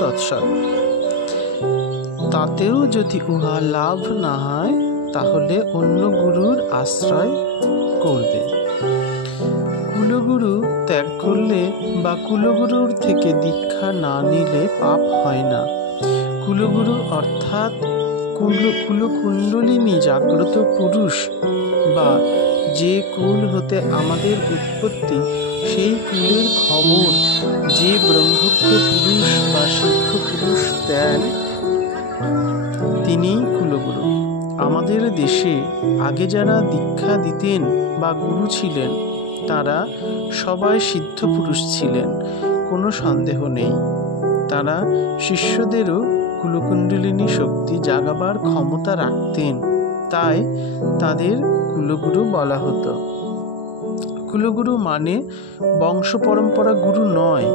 তৎসৎ। তাতেও যদি উহা লাভ না হয় তাহলে অন্য গুরুর আশ্রয় করবে। কুলগুরু ত্যাগ করলে বা কুলগুরুর থেকে দীক্ষা না নিলে পাপ হয় না। কুলগুরু অর্থাৎ কুলকুণ্ডলিনী জাগ্রত পুরুষ বা যে কুল হতে আমাদের উৎপত্তি, সেই কুলের খবর যে ব্রহ্মজ্ঞ পুরুষ বা সিদ্ধ পুরুষ দেন, তিনিই কুলগুরু। আমাদের দেশে আগে যারা দীক্ষা দিতেন বা গুরু ছিলেন তারা সবাই সিদ্ধ পুরুষ ছিলেন, কোনো সন্দেহ নেই। তারা শিষ্যদেরও কুলকুণ্ডলিনী শক্তি জাগাবার ক্ষমতা রাখতেন, তাই তাদের কুলগুরু বলা হতো। কুলগুরু মানে বংশ পরম্পরা গুরু নয়।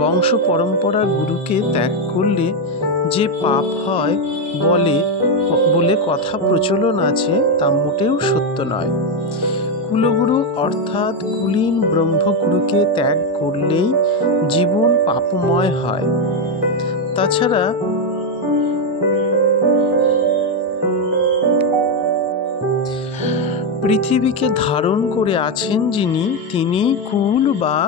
বংশ পরম্পরা গুরুকে ত্যাগ করলে যে পাপ হয় বলে কথা প্রচলন আছে, তা মোটেও সত্য নয়। কুলগুরু অর্থাৎ কুলীন ব্রহ্মগুরুকে ত্যাগ করলেই জীবন পাপময় হয়। তাছাড়া পৃথিবীকে ধারণ করে আছেন যিনি, তিনি কুল বা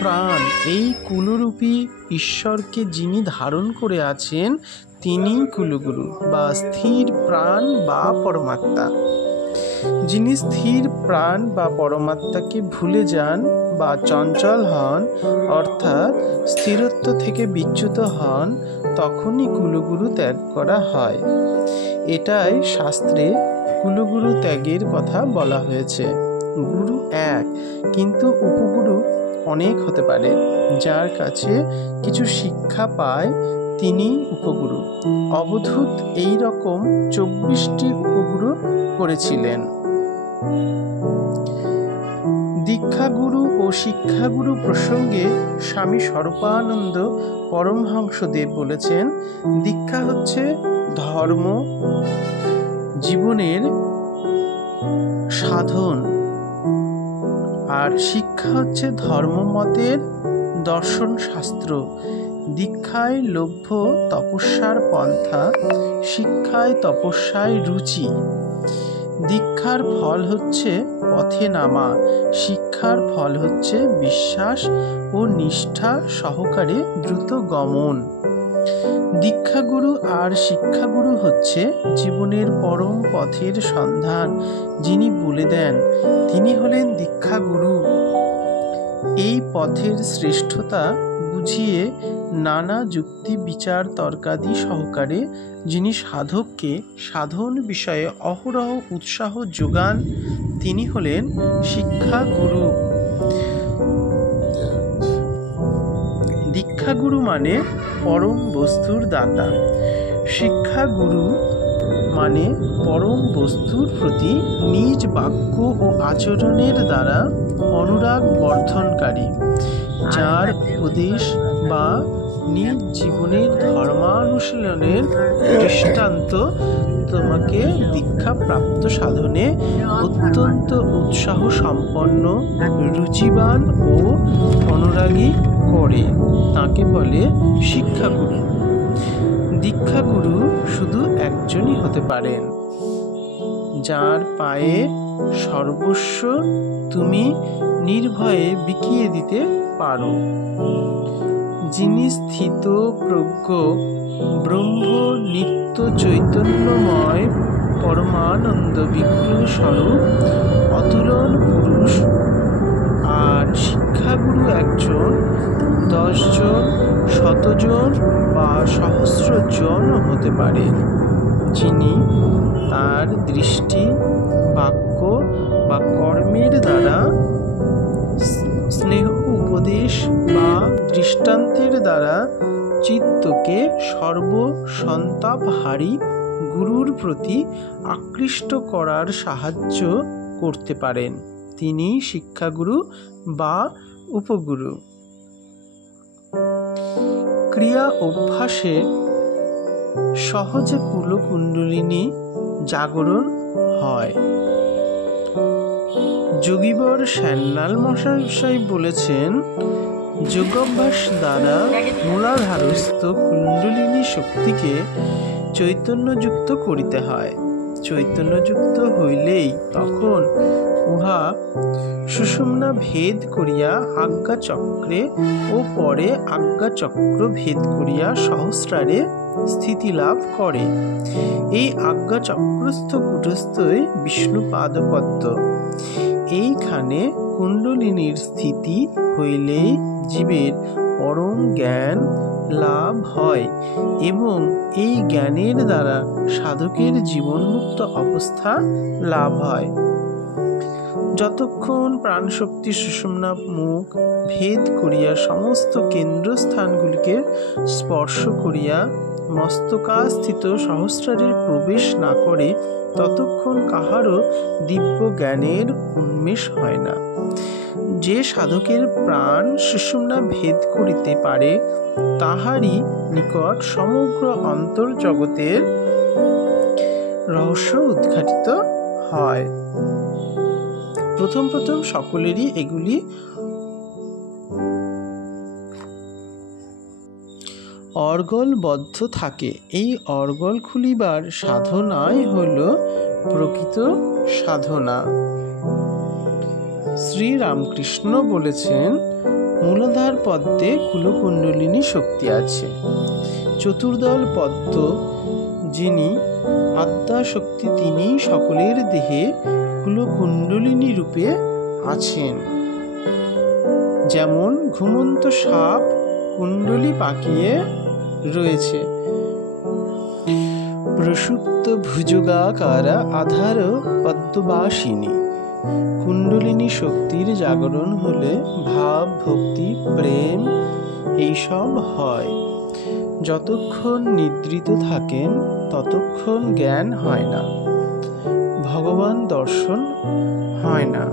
প্রাণ। এই কুলরূপী ঈশ্বরকে যিনি ধারণ করে আছেন তিনি কুলগুরু বা স্থির প্রাণ বা পরমাত্মা। যিনি স্থির প্রাণ বা পরমাত্মাকে ভুলে যান বা চঞ্চল হন, অর্থাৎ স্থিরত্ব থেকে বিচ্যুত হন, তখনই কুলগুরু ত্যাগ করা হয়। এটাই শাস্ত্রে কুলগুরু ত্যাগের কথা বলা হয়েছে। গুরু এক, কিন্তু উপগুরু অনেক হতে পারে। যার কাছে কিছু শিক্ষা পায় তিনি উপগুরু। অবধূত এই রকম 24টি উপগুরু করেছিলেন। দীক্ষাগুরু ও শিক্ষাগুরু প্রসঙ্গে স্বামী স্বরূপানন্দ পরমহংসদেব বলেছেন, দীক্ষা হচ্ছে ধর্ম জীবনের সাধন, আর শিক্ষা হচ্ছে ধর্মমতের দর্শন শাস্ত্র। দীক্ষায় লভ্য তপস্যার পন্থা, শিক্ষায় তপস্যায় রুচি। দীক্ষার ফল হচ্ছে পথে নামা, শিক্ষার ফল হচ্ছে বিশ্বাস ও নিষ্ঠা সহকারে দ্রুত গমন। দীক্ষাগুরু আর শিক্ষাগুরু হচ্ছে জীবনের পরম পথের সন্ধান যিনি বলে দেন, তিনি হলেন দীক্ষাগুরু। এই পথের শ্রেষ্ঠতা বুঝিয়ে নানা যুক্তি বিচার তর্কাদি সহকারে যিনি সাধককে সাধন বিষয়ে অহরহ উৎসাহ যোগান, তিনি হলেন শিক্ষাগুরু। দীক্ষাগুরু মানে পরম বস্তুর দাতা, শিক্ষাগুরু মানে পরম বস্তুর প্রতি নিজ বাক্য ও আচরণের দ্বারা অনুরাগ বর্ধনকারী, যার উপদেশ বা নিজ জীবনের ধর্মানুশীলনের দৃষ্টান্ত তোমাকে দীক্ষা প্রাপ্ত সাধনে অত্যন্ত উৎসাহ সম্পন্ন, রুচিবান ও অনুরাগী করে, তাকে বলে শিক্ষাগুরু। দীক্ষাগুরু শুধু একজনই হতে পারেন, যার পায়ে সর্বস্ব তুমি নির্ভয়ে বিকিয়ে দিতে পারো, যিনি স্থিত প্রজ্ঞ ব্রহ্ম নিত্য চৈতন্যময় পরমানন্দ বিগ্রহ স্বরূপ অতুলন পুরুষ। আর শিক্ষাগুরু একজন, 10 জন, 100 জন বা সহস্র জন হতে পারে, যিনি তার দৃষ্টি, বাক্য বা কর্মের দ্বারা, স্নেহ উপদেশ বা দৃষ্টান্তের দ্বারা চিত্তকে সর্বসন্তাপহারী গুরুর প্রতি আকৃষ্ট করার সাহায্য করতে পারেন, তিনি শিক্ষাগুরু বা উপগুরু। ক্রিয়া অভ্যাসে সহজে কুলকুণ্ডলিনী জাগরণ হয়। যোগীবর সান্যাল মশাই বলেছেন, যোগাভ্যাস দ্বারা মূলাধারস্থ কুণ্ডলিনী শক্তিকে চৈতন্যযুক্ত করিতে হয়। চৈতন্যযুক্ত হইলেই তখন উহা সুষুম্না ভেদ করিয়া আজ্ঞাচক্রে ও পরে আজ্ঞাচক্র ভেদ করিয়া সহস্রারে স্থিতি লাভ করে। এই আজ্ঞাচক্রস্থ কূটস্থই বিষ্ণুপাদপদ্ম। এইখানে কুণ্ডলিনীর স্থিতি হইলেই জীবের পরম জ্ঞান লাভ হয় এবং এই জ্ঞানের দ্বারা সাধকের জীবনমুক্ত অবস্থা লাভ হয়। যতক্ষণ প্রাণশক্তি সুষুম্না মুখ ভেদ করিয়া সমস্ত কেন্দ্রস্থানগুলিকে স্পর্শ করিয়া মস্তকাস্থিত সহস্রারে প্রবেশ না করে ততক্ষণ কাহারও দিব্য জ্ঞানের উন্মেষ হয় না। যে সাধকের প্রাণ সুষুম্না ভেদ করিতে পারে তাহারই নিকট সমগ্র অন্তর্জগতের রহস্য উদ্ঘাটিত হয়। প্রথম সকলেরই এগুলি অর্গলবদ্ধ থাকে। এই অর্গল খুলিবার সাধনাই হইল প্রকৃত সাধনা। শ্রীরামকৃষ্ণ বলেছেন, মূলাধার পদ্মে কুলকুণ্ডলিনী শক্তি আছে। চতুর্দল পদ্ম যিনি আদ্যা শক্তি, তিনি সকলের দেহে কুলকুণ্ডলিনী রূপে আছেন। যেমন ঘুমন্ত সাপ কুণ্ডলী পাকিয়ে রয়েছে। প্রসুপ্ত ভুজগাকারা আধার পদ্মবাসিনী। কুণ্ডলিনী শক্তির জাগরণ হলে ভাব, ভক্তি, প্রেম এইসব হয়। যতক্ষণ নিদ্রিত থাকেন ততক্ষণ জ্ঞান হয় না, ভগবান দর্শন হয় না।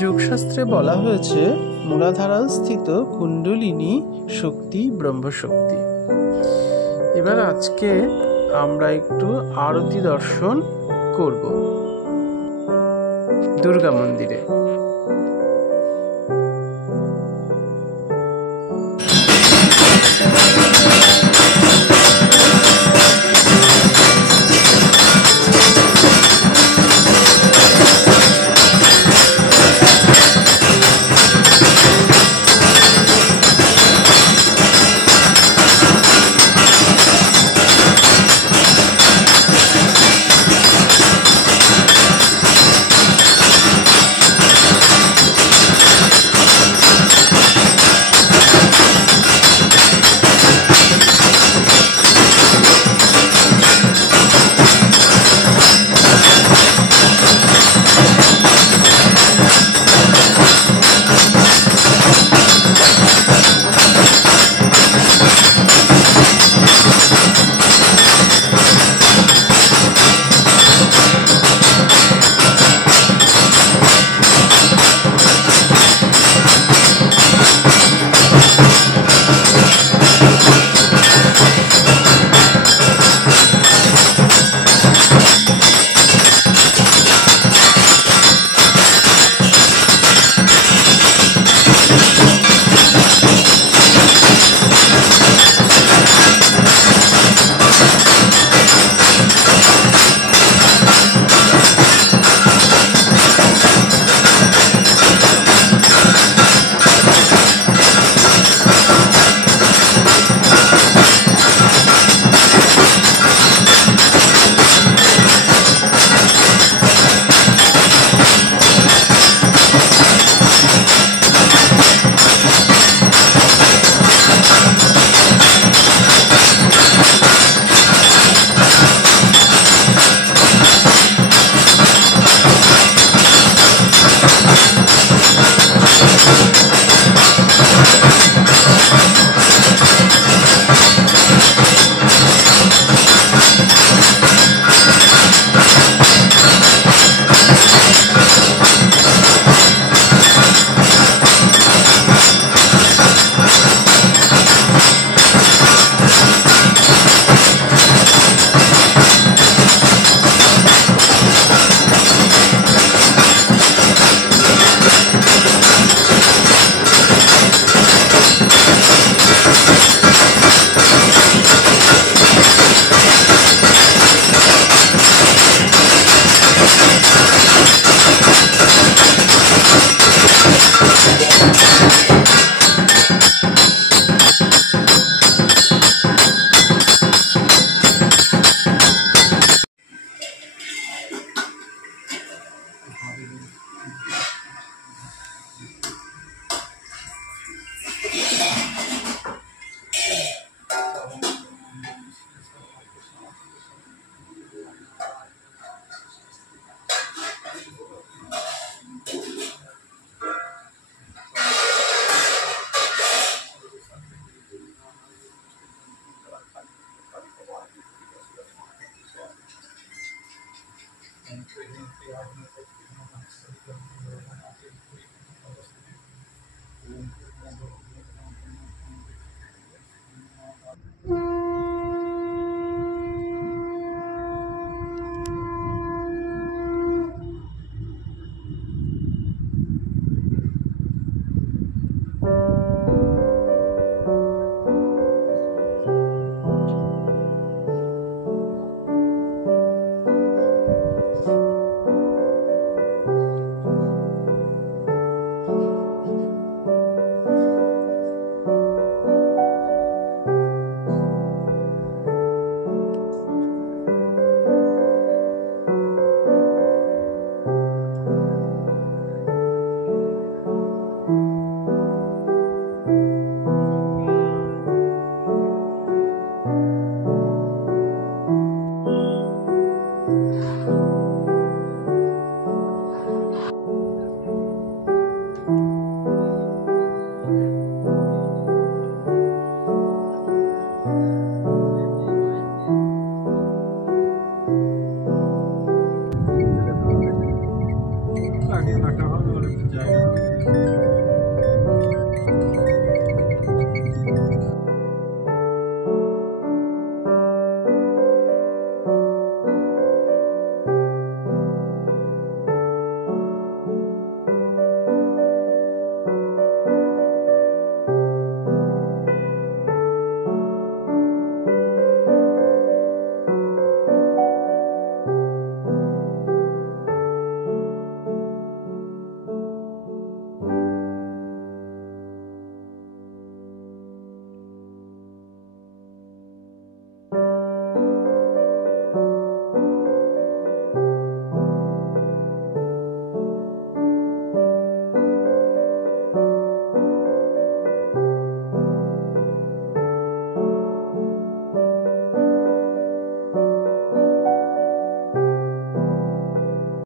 যোগশাস্ত্রে বলা হয়েছে মূলাধারস্থিত কুণ্ডলিনী শক্তি ব্রহ্মশক্তি। এবার আজকে আমরা একটু আরতি দর্শন করব দুর্গা মন্দিরে।